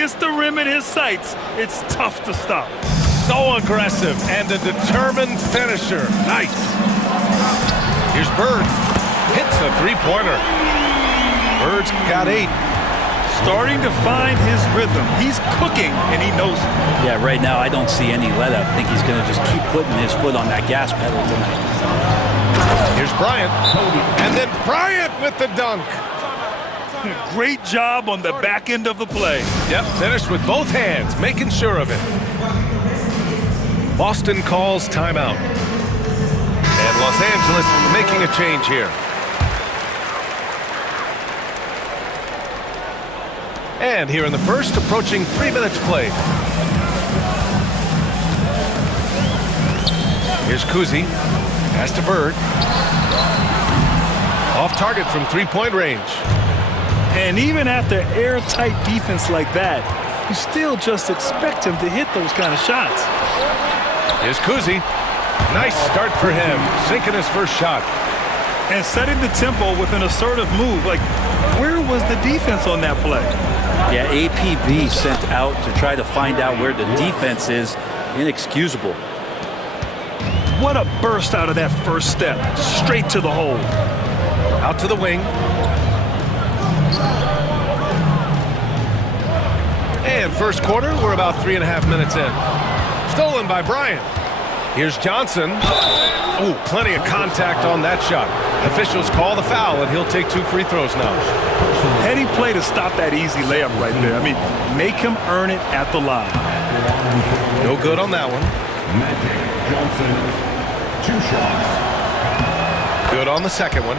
gets the rim in his sights, it's tough to stop. So aggressive and a determined finisher. Nice. Here's Bird. Hits a three-pointer. Bird's got 8. Starting to find his rhythm. He's cooking, and he knows it. Yeah, right now I don't see any let-up. I think he's going to just keep putting his foot on that gas pedal tonight. Here's Bryant. And then Bryant with the dunk. Great job on the back end of the play. Yep, finished with both hands, making sure of it. Boston calls timeout. And Los Angeles making a change here. And here in the first, approaching 3 minutes played. Here's Cousy. Pass to Bird. Off target from three-point range. And even after airtight defense like that, you still just expect him to hit those kind of shots. Here's Cousy. Nice start for him, sinking his first shot. And setting the tempo with an assertive move. Like, where was the defense on that play? Yeah, APB sent out to try to find out where the defense is. Inexcusable. What a burst out of that first step. Straight to the hole. Out to the wing. And first quarter, we're about 3.5 minutes in. Stolen by Bryant. Here's Johnson. Oh, plenty of contact on that shot. Officials call the foul, and he'll take 2 free throws now. Heady play to stop that easy layup right there. I mean, make him earn it at the line. No good on that one. Magic Johnson, 2 shots. Good on the second one.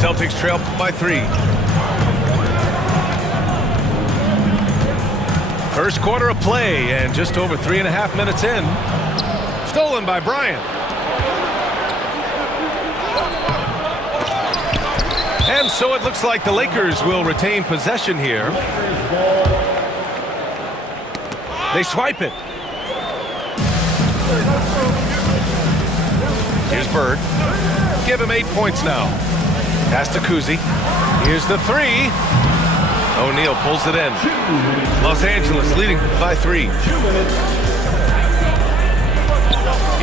Celtics trail by 3. First quarter of play, and just over 3.5 minutes in. Stolen by Bryant. And so it looks like the Lakers will retain possession here. They swipe it. Here's Bird. Give him 8 points now. Pass to Cousy. Here's the 3. O'Neal pulls it in. Los Angeles leading by 3.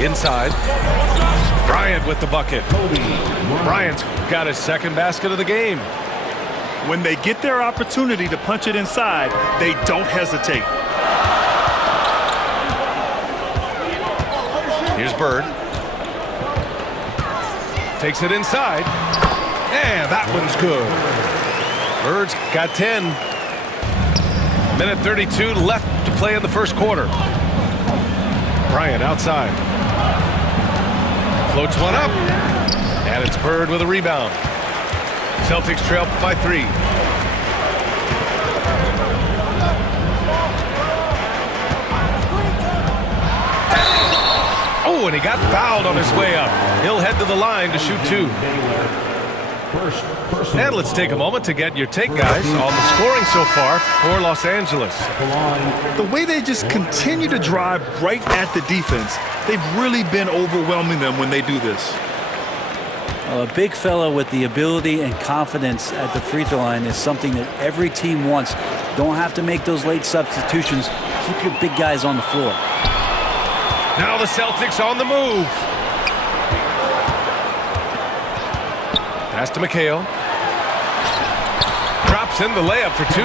Inside. Bryant with the bucket. Bryant's got his second basket of the game. When they get their opportunity to punch it inside, they don't hesitate. Here's Bird. Takes it inside. And that one's good. Bird's got 10. Minute 32 left to play in the first quarter. Bryant outside. Floats one up. And it's Bird with a rebound. Celtics trail by 3. Oh, and he got fouled on his way up. He'll head to the line to shoot 2. And let's take a moment to get your take, guys, on the scoring so far for Los Angeles. The way they just continue to drive right at the defense, they've really been overwhelming them when they do this. A big fella with the ability and confidence at the free throw line is something that every team wants. Don't have to make those late substitutions. Keep your big guys on the floor. Now the Celtics on the move. Pass to McHale. Drops in the layup for 2.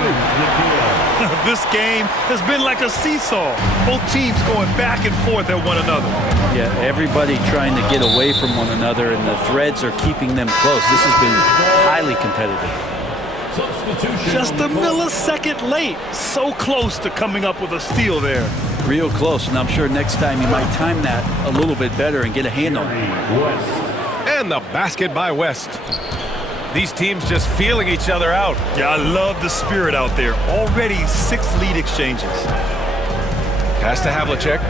This game has been like a seesaw. Both teams going back and forth at one another. Yeah, everybody trying to get away from one another, and the threads are keeping them close. This has been highly competitive. Just a millisecond late. So close to coming up with a steal there. Real close, and I'm sure next time you might time that a little bit better and get a hand on it. And the basket by West. These teams just feeling each other out. Yeah, I love the spirit out there. Already 6 lead exchanges. Pass to Havlicek.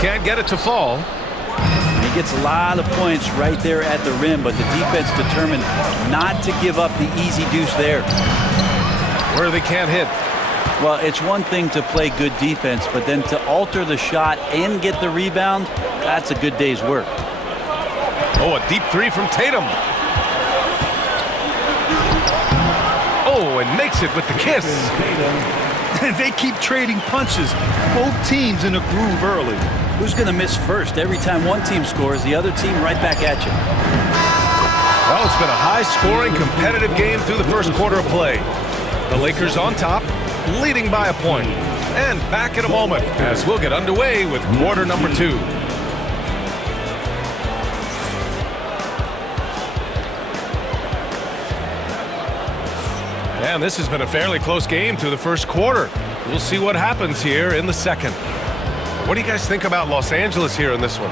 Can't get it to fall. He gets a lot of points right there at the rim, but the defense determined not to give up the easy deuce there. Where they can't hit. Well, it's one thing to play good defense, but then to alter the shot and get the rebound, that's a good day's work. Oh, a deep 3 from Tatum. Oh, and makes it with the kiss. And they keep trading punches. Both teams in a groove early. Who's going to miss first? Every time one team scores, the other team right back at you. Well, it's been a high-scoring, competitive game through the first quarter of play. The Lakers on top, leading by a point. And back in a moment as we'll get underway with quarter number 2. And this has been a fairly close game through the first quarter. We'll see what happens here in the second. What do you guys think about Los Angeles here in this one?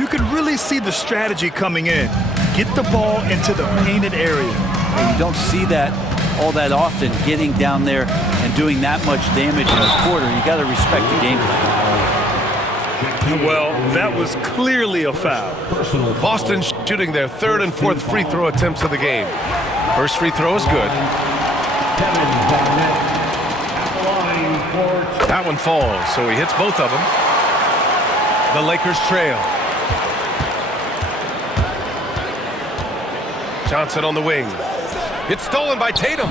You can really see the strategy coming in. Get the ball into the painted area. And you don't see that all that often, getting down there and doing that much damage in a quarter. You got to respect the game plan. Well, that was clearly a foul. Boston shooting their third and fourth free throw attempts of the game. First free throw is good. That one falls, so he hits both of them. The Lakers trail. Johnson on the wing. It's stolen by Tatum.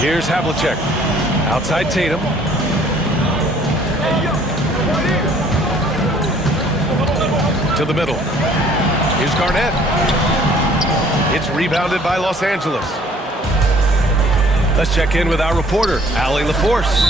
Here's Havlicek. Outside Tatum. To the middle. Here's Garnett. It's rebounded by Los Angeles. Let's check in with our reporter, Allie LaForce.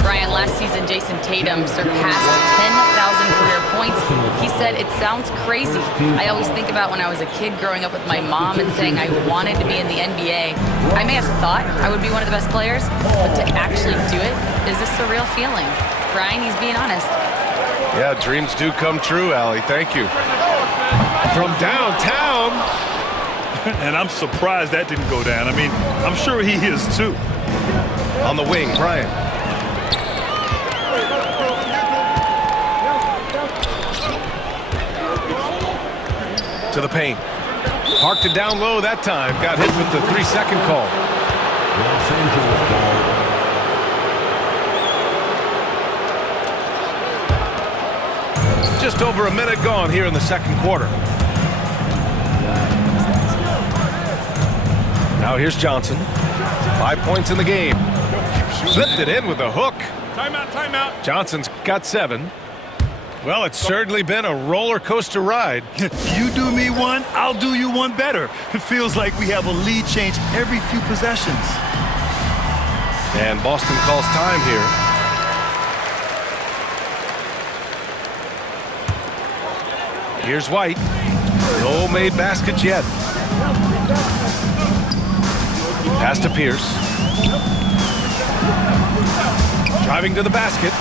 Brian, last season Jason Tatum surpassed 10,000 career points. He said, "It sounds crazy. I always think about when I was a kid growing up with my mom and saying I wanted to be in the NBA. I may have thought I would be one of the best players, but to actually do it is a surreal feeling." Brian, he's being honest. Yeah, dreams do come true, Allie. Thank you. From downtown. And I'm surprised that didn't go down. I mean, I'm sure he is too. On the wing, Bryant. To the paint. Parked it down low that time. Got hit with the 3-second call. Los Angeles ball. Just over a minute gone here in the second quarter. Now here's Johnson. 5 points in the game. Flipped it in with a hook. Timeout, timeout. Johnson's got 7. Well, it's certainly been a roller coaster ride. You do me one, I'll do you one better. It feels like we have a lead change every few possessions. And Boston calls time here. Here's White. No made baskets yet. Pass to Pierce. Driving to the basket.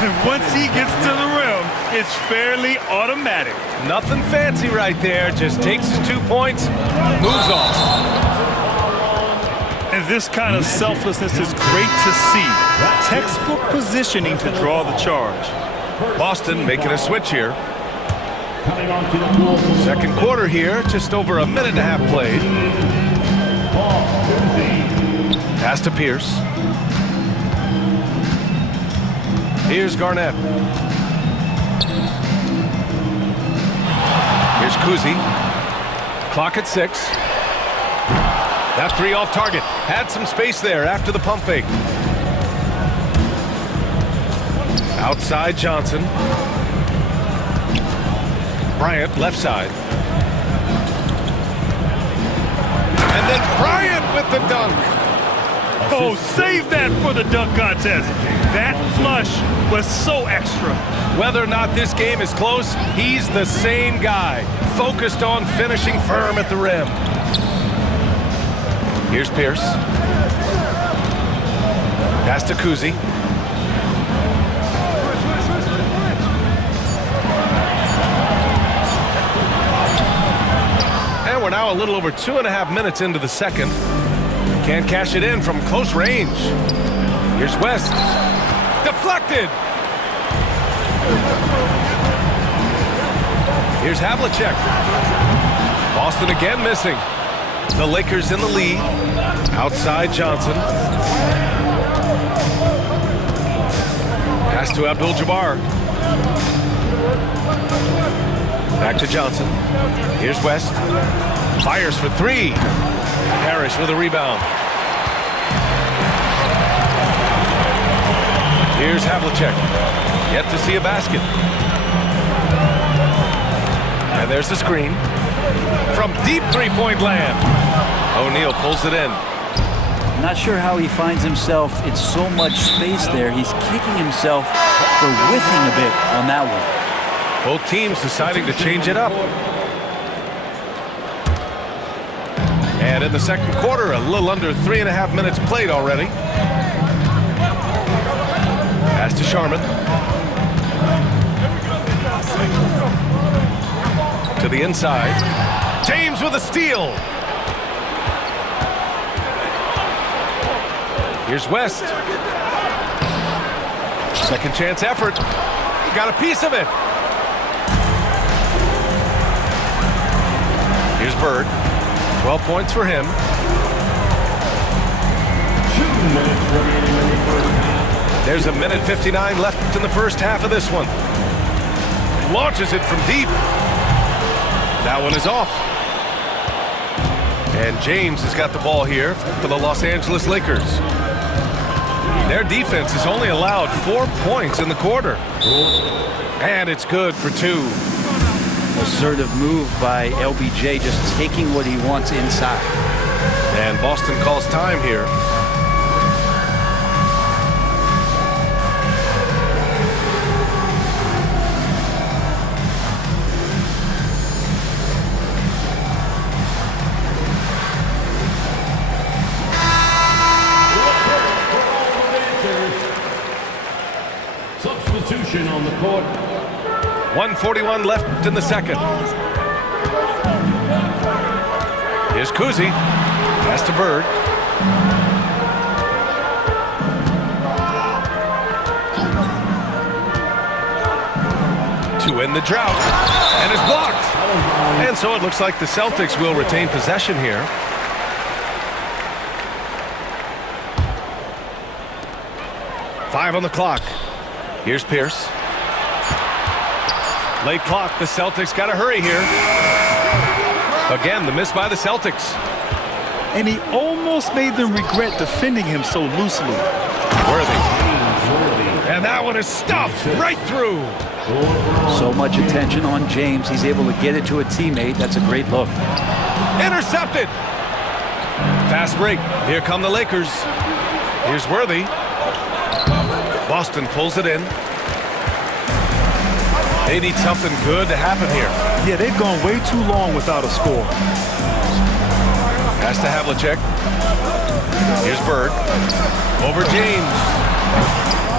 And once he gets to the rim, it's fairly automatic. Nothing fancy right there. Just takes his 2 points, moves on. And this kind of selflessness is great to see. Textbook positioning to draw the charge. Boston making a switch here. Second quarter here, just over a minute and a half played. Pass to Pierce. Here's Garnett. Here's Kuzi. Clock at 6. That 3 off target. Had some space there after the pump fake. Outside Johnson. Bryant left side. And then Bryant with the dunk. Oh, save that for the dunk contest. That flush was so extra. Whether or not this game is close, he's the same guy, focused on finishing firm at the rim. Here's Pierce. Pass to Kuzi. And we're now a little over 2.5 minutes into the second. Can't cash it in from close range. Here's West. Deflected. Here's Havlicek. Boston again missing. The Lakers in the lead. Outside Johnson. Pass to Abdul-Jabbar. Back to Johnson. Here's West. Fires for three. Parrish with a rebound. Here's Havlicek. Yet to see a basket. And there's the screen. From deep three-point land. O'Neal pulls it in. Not sure how he finds himself in so much space there. He's kicking himself for whiffing a bit on that one. Both teams deciding to change it up. And in the second quarter, a little under 3.5 minutes played already. Pass to Sharman. To the inside. James with a steal. Here's West. Second chance effort. He got a piece of it. Here's Bird. 12 points for him. There's a minute 59 left in the first half of this one. Launches it from deep. That one is off. And James has got the ball here for the Los Angeles Lakers. Their defense has only allowed 4 points in the quarter. And it's good for 2. Assertive move by LBJ, just taking what he wants inside. And Boston calls time here. Substitution on the court. 1:41 left in the second. Here's Kuzi. Pass to Bird. To end the drought. And it's blocked. And so it looks like the Celtics will retain possession here. Five on the clock. Here's Pierce. Late clock. The Celtics got to hurry here. Again, the miss by the Celtics. And he almost made them regret defending him so loosely. Worthy. And that one is stuffed right through. So much attention on James. He's able to get it to a teammate. That's a great look. Intercepted. Fast break. Here come the Lakers. Here's Worthy. Boston pulls it in. They need something good to happen here. Yeah, they've gone way too long without a score. Pass to Havlicek. Here's Bird. Over James.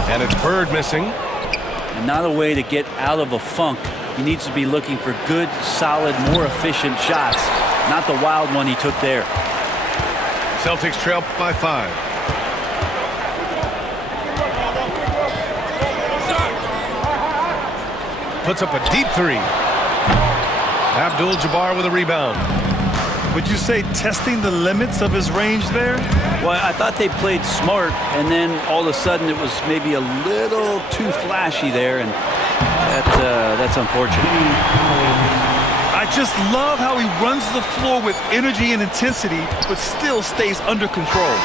And it's Bird missing. And not a way to get out of a funk. He needs to be looking for good, solid, more efficient shots. Not the wild one he took there. Celtics trail by 5. Puts up a deep three. Abdul-Jabbar with a rebound. Would you say testing the limits of his range there? Well, I thought they played smart, and then all of a sudden it was maybe a little too flashy there, and that's unfortunate. I just love how he runs the floor with energy and intensity, but still stays under control.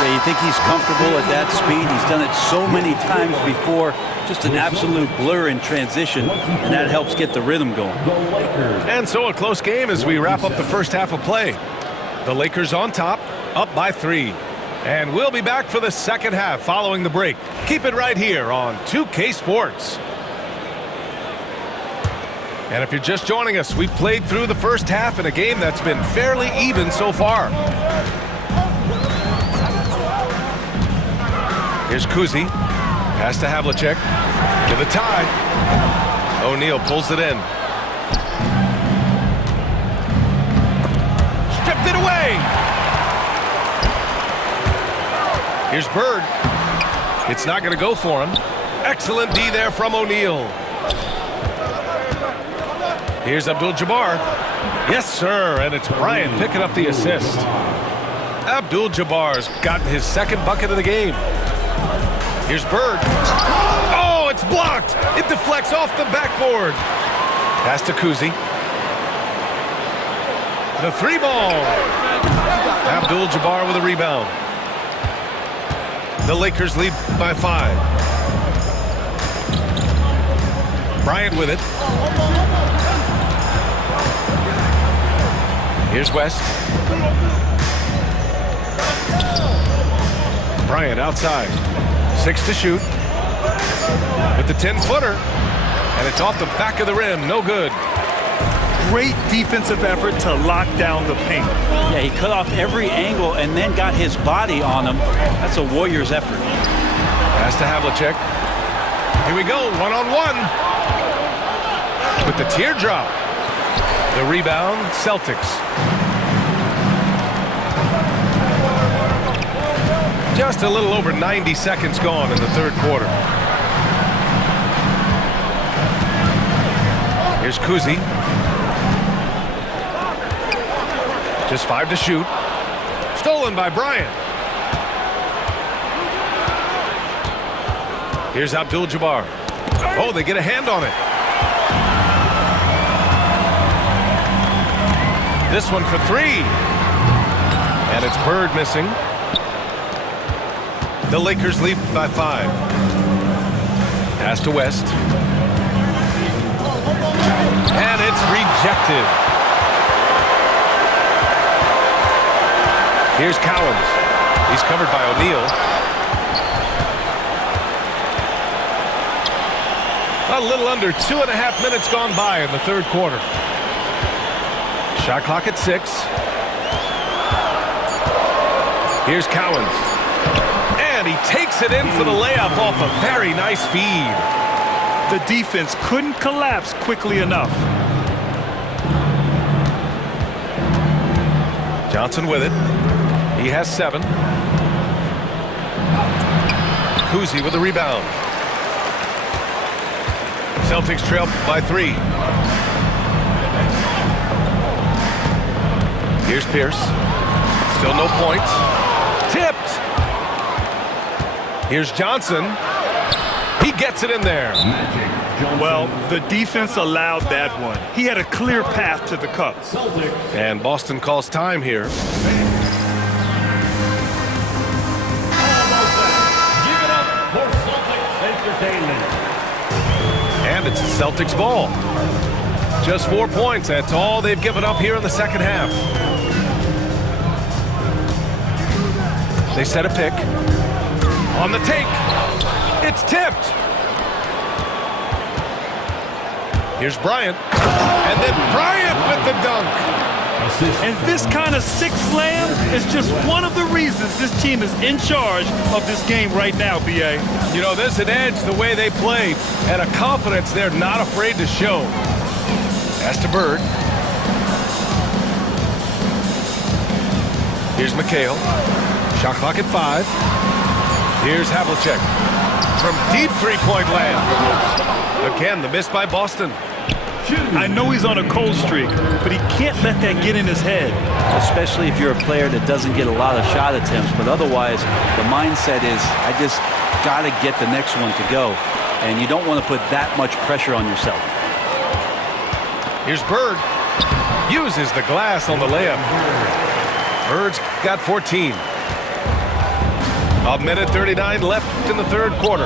Yeah, you think he's comfortable at that speed? He's done it so many times before. Just an absolute blur in transition, and that helps get the rhythm going. And so a close game as we wrap up the first half of play. The Lakers on top, up by 3. And we'll be back for the second half following the break. Keep it right here on 2K Sports. And if you're just joining us, we've played through the first half in a game that's been fairly even so far. Here's Kuzi. Pass to Havlicek. To the tie. O'Neal pulls it in. Stripped it away. Here's Bird. It's not going to go for him. Excellent D there from O'Neal. Here's Abdul-Jabbar. Yes, sir. And it's Bryant picking up the assist. Abdul-Jabbar's gotten his second bucket of the game. Here's Bird. Oh, it's blocked. It deflects off the backboard. Pass to Kuzi. The three ball. Abdul-Jabbar with a rebound. The Lakers lead by 5. Bryant with it. Here's West. Bryant outside. 6 to shoot. With the 10-footer. And it's off the back of the rim. No good. Great defensive effort to lock down the paint. Yeah, he cut off every angle and then got his body on him. That's a Warriors effort. Pass to Havlicek. Here we go, one-on-one. With the teardrop. The rebound, Celtics. Just a little over 90 seconds gone in the third quarter. Here's Kuzi. Just 5 to shoot. Stolen by Bryant. Here's Abdul-Jabbar. Oh, they get a hand on it. This one for 3. And it's Bird missing. The Lakers lead by 5. Pass to West. And it's rejected. Here's Cowens. He's covered by O'Neal. A little under 2.5 minutes gone by in the third quarter. Shot clock at 6. Here's Cowens. And he takes it in for the layup off a very nice feed. The defense couldn't collapse quickly enough. Johnson with it. He has 7. Kuzi with the rebound. Celtics trail by 3. Here's Pierce. Still no points. Tipped. Here's Johnson. He gets it in there. Well, the defense allowed that one. He had a clear path to the cup. And Boston calls time here. Give it up for Celtics Entertainment. And it's the Celtics ball. Just 4 points. That's all they've given up here in the second half. They set a pick. On the take. It's tipped. Here's Bryant. And then Bryant with the dunk. And this kind of sick slam is just one of the reasons this team is in charge of this game right now, B.A. You know, there's an edge the way they play and a confidence they're not afraid to show. Pass to Bird. Here's McHale. Shot clock at 5. Here's Havlicek. From deep three-point land. Again, the miss by Boston. I know he's on a cold streak, but he can't let that get in his head. Especially if you're a player that doesn't get a lot of shot attempts, but otherwise the mindset is, I just got to get the next one to go, and you don't want to put that much pressure on yourself. Here's Bird. Uses the glass on the layup. Bird's got 14. A minute 39 left in the third quarter.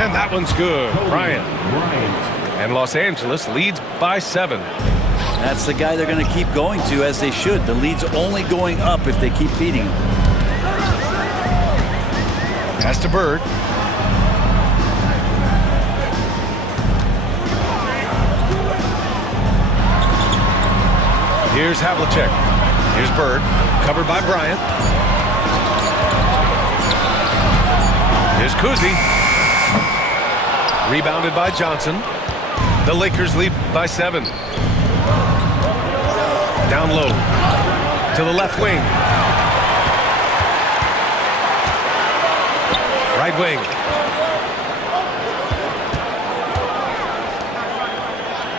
And that one's good. Bryant. And Los Angeles leads by 7. That's the guy they're going to keep going to, as they should. The lead's only going up if they keep feeding him. Pass to Bird. Here's Havlicek. Here's Bird. Covered by Bryant. Here's Kuzi. Rebounded by Johnson. The Lakers lead by 7. Down low to the left wing. Right wing.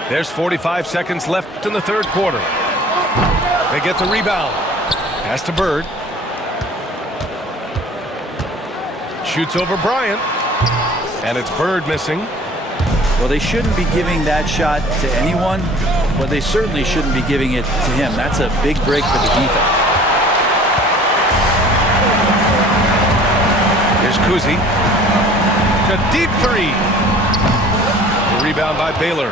There's 45 seconds left in the third quarter. They get the rebound. Pass to Bird. Shoots over Bryant. And it's Bird missing. Well, they shouldn't be giving that shot to anyone, but they certainly shouldn't be giving it to him. That's a big break for the defense. Here's Kuzi. A deep three. The rebound by Baylor.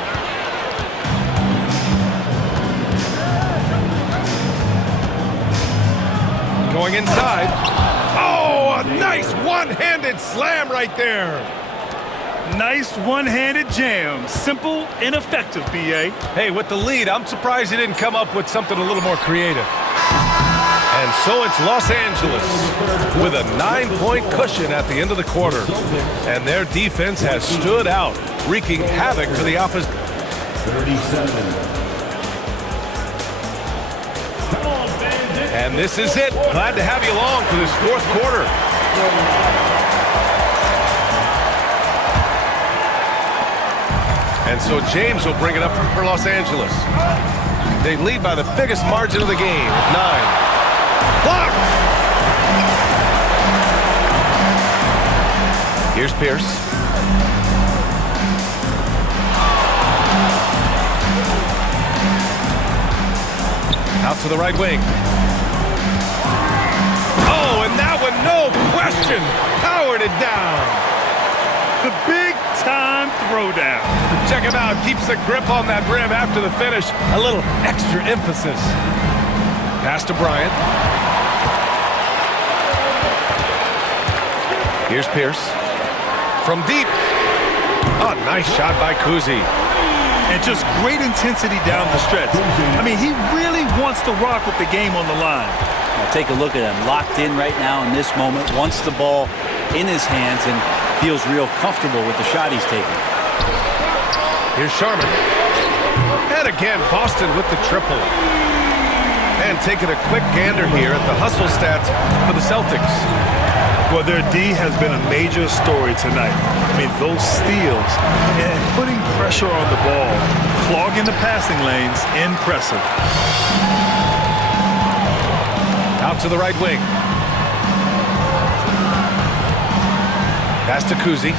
Going inside. Oh, a nice one-handed slam right there. Nice one-handed jam. Simple and effective, B.A. Hey, with the lead, I'm surprised he didn't come up with something a little more creative. And so it's Los Angeles with a 9-point cushion at the end of the quarter. And their defense has stood out, wreaking havoc for the opposition. 37. And this is it. Glad to have you along for this fourth quarter. And so James will bring it up for Los Angeles. They lead by the biggest margin of the game, 9. Blocked! Here's Pierce. Out to the right wing. Oh, and that one, no question, powered it down. The big-time throwdown. Check him out. Keeps the grip on that rim after the finish. A little extra emphasis. Pass to Bryant. Here's Pierce. From deep. Oh, nice shot by Kuzi. And just great intensity down the stretch. I mean, he really wants to rock with the game on the line. Now take a look at him. Locked in right now in this moment. Wants the ball in his hands and feels real comfortable with the shot he's taking. Here's Sharman. And again, Boston with the triple. And taking a quick gander here at the hustle stats for the Celtics. Well, their D has been a major story tonight. I mean, those steals and putting pressure on the ball, clogging the passing lanes, impressive. Out to the right wing. Pass to Kuzi.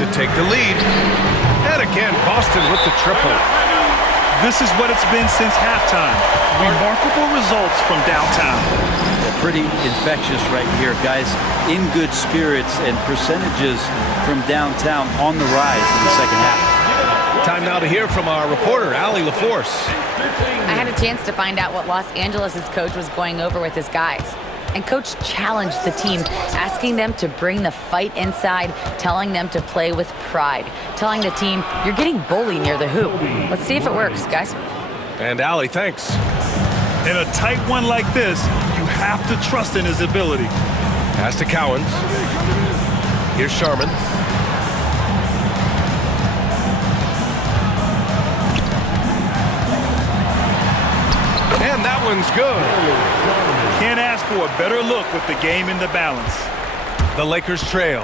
To take the lead. And again, Boston with the triple. This is what it's been since halftime. Remarkable results from downtown. Pretty infectious right here, guys. In good spirits and percentages from downtown on the rise in the second half. Time now to hear from our reporter, Allie LaForce. I had a chance to find out what Los Angeles' coach was going over with his guys. And Coach challenged the team, asking them to bring the fight inside, telling them to play with pride, telling the team, you're getting bullied near the hoop. Let's see if it works, guys. And Allie, thanks. In a tight one like this, you have to trust in his ability. Pass to Cowens. Here's Sharman. And that one's good. Can't ask for a better look with the game in the balance. The Lakers trail.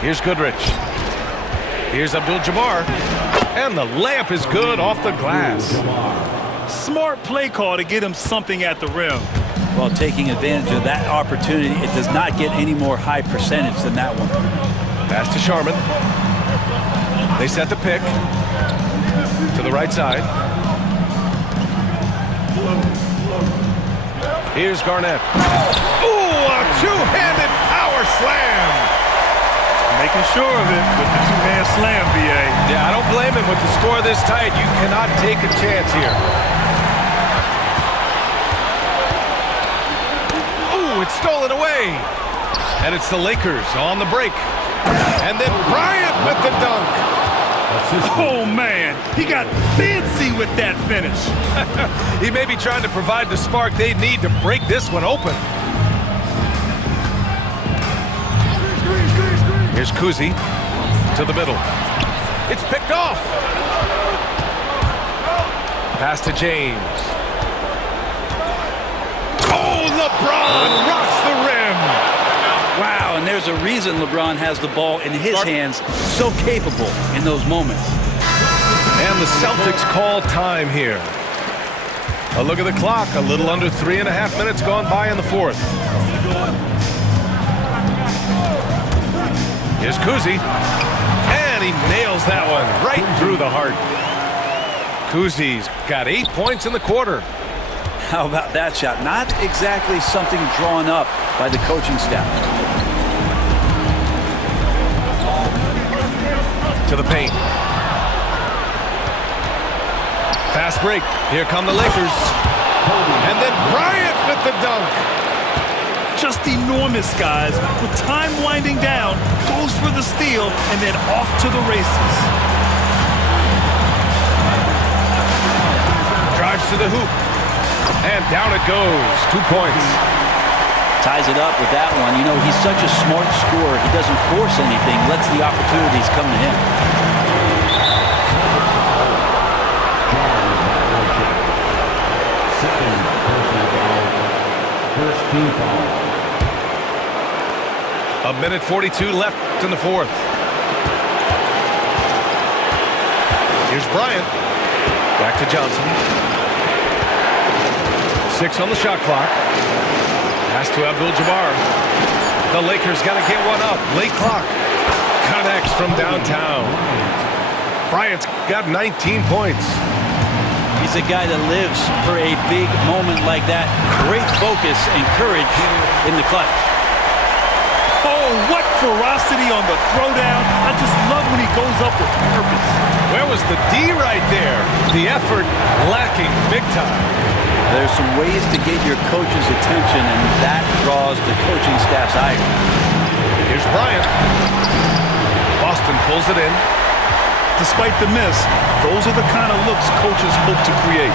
Here's Goodrich. Here's Abdul-Jabbar. And the layup is good off the glass. Smart play call to get him something at the rim. Well, taking advantage of that opportunity, it does not get any more high percentage than that one. Pass to Sharman. They set the pick. To the right side. Here's Garnett. Ooh, a two-handed power slam. Making sure of it with the two-hand slam, B.A. Yeah, I don't blame him with the score this tight. You cannot take a chance here. Ooh, it's stolen away. And it's the Lakers on the break. And then Bryant with the dunk. Oh, man, he got fancy with that finish. He may be trying to provide the spark they need to break this one open. Here's Kuzi to the middle. It's picked off. Pass to James. Oh, LeBron rocks the rim. Wow, and there's a reason LeBron has the ball in his hands, so capable in those moments. And the Celtics call time here. A look at the clock, a little under 3.5 minutes gone by in the fourth. Here's Kuzi. And he nails that one right through the heart. Kuzi's got 8 points in the quarter. How about that shot? Not exactly something drawn up by the coaching staff. To the paint. Fast break. Here come the Lakers. And then Bryant with the dunk. Just enormous, guys. With time winding down, goes for the steal, and then off to the races. Drives to the hoop. And down it goes. 2 points. Ties it up with that one. You know, he's such a smart scorer. He doesn't force anything, lets the opportunities come to him. Second personal foul. First team foul. A minute 42 left in the fourth. Here's Bryant. Back to Johnson. 6 on the shot clock. Pass to Abdul-Jabbar. The Lakers got to get one up. Late clock. Connects from downtown. Bryant's got 19 points. He's a guy that lives for a big moment like that. Great focus and courage in the clutch. Oh, what ferocity on the throwdown. I just love when he goes up with purpose. Where was the D right there? The effort lacking big time. There's some ways to get your coach's attention, and that draws the coaching staff's ire. Here's Bryant. Boston pulls it in. Despite the miss, those are the kind of looks coaches hope to create.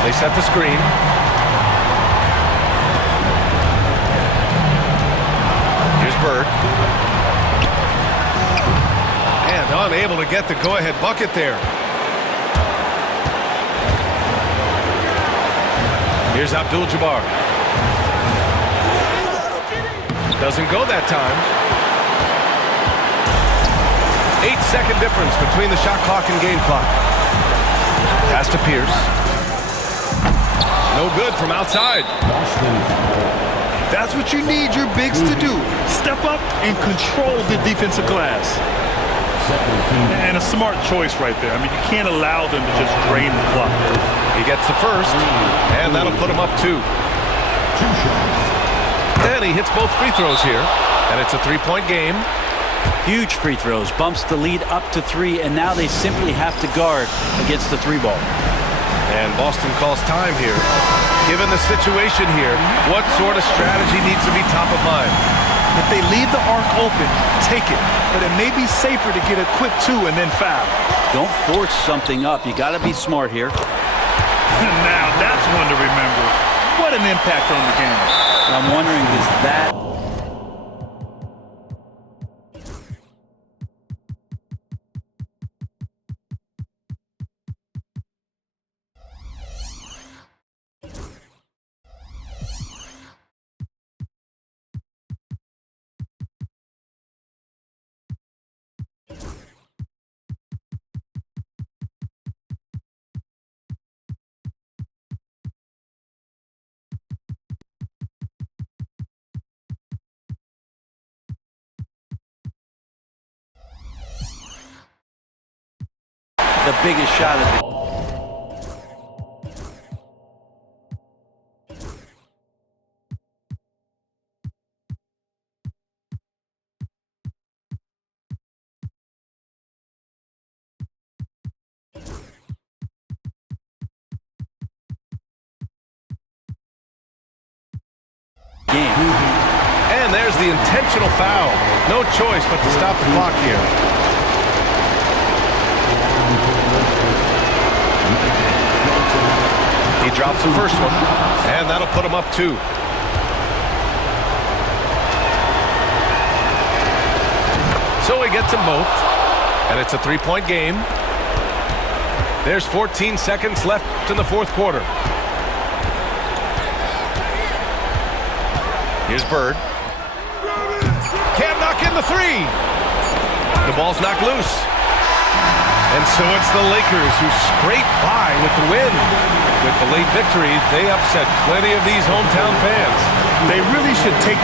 They set the screen. Here's Bird. And unable to get the go-ahead bucket there. Here's Abdul-Jabbar. Doesn't go that time. 8-second difference between the shot clock and game clock. Pass to Pierce. No good from outside. That's what you need your bigs to do. Step up and control the defensive glass. And a smart choice right there. I mean, you can't allow them to just drain the clock. He gets the first, and that'll put him up 2. And he hits both free throws here, and it's a 3-point game. Huge free throws, bumps the lead up to 3, and now they simply have to guard against the 3-ball. And Boston calls time here. Given the situation here, what sort of strategy needs to be top of mind? If they leave the arc open, take it. But it may be safer to get a quick 2 and then foul. Don't force something up. You got to be smart here. Now that's one to remember. What an impact on the game. And I'm wondering, is that... the biggest shot of the game. And there's the intentional foul. No choice but to stop the clock here. He drops the first one, and that'll put him up 2. So he gets them both, and it's a 3-point game. There's 14 seconds left in the fourth quarter. Here's Bird. Can't knock in the 3. The ball's knocked loose. And so it's the Lakers who scrape by with the win. With the late victory, they upset plenty of these hometown fans. They really should take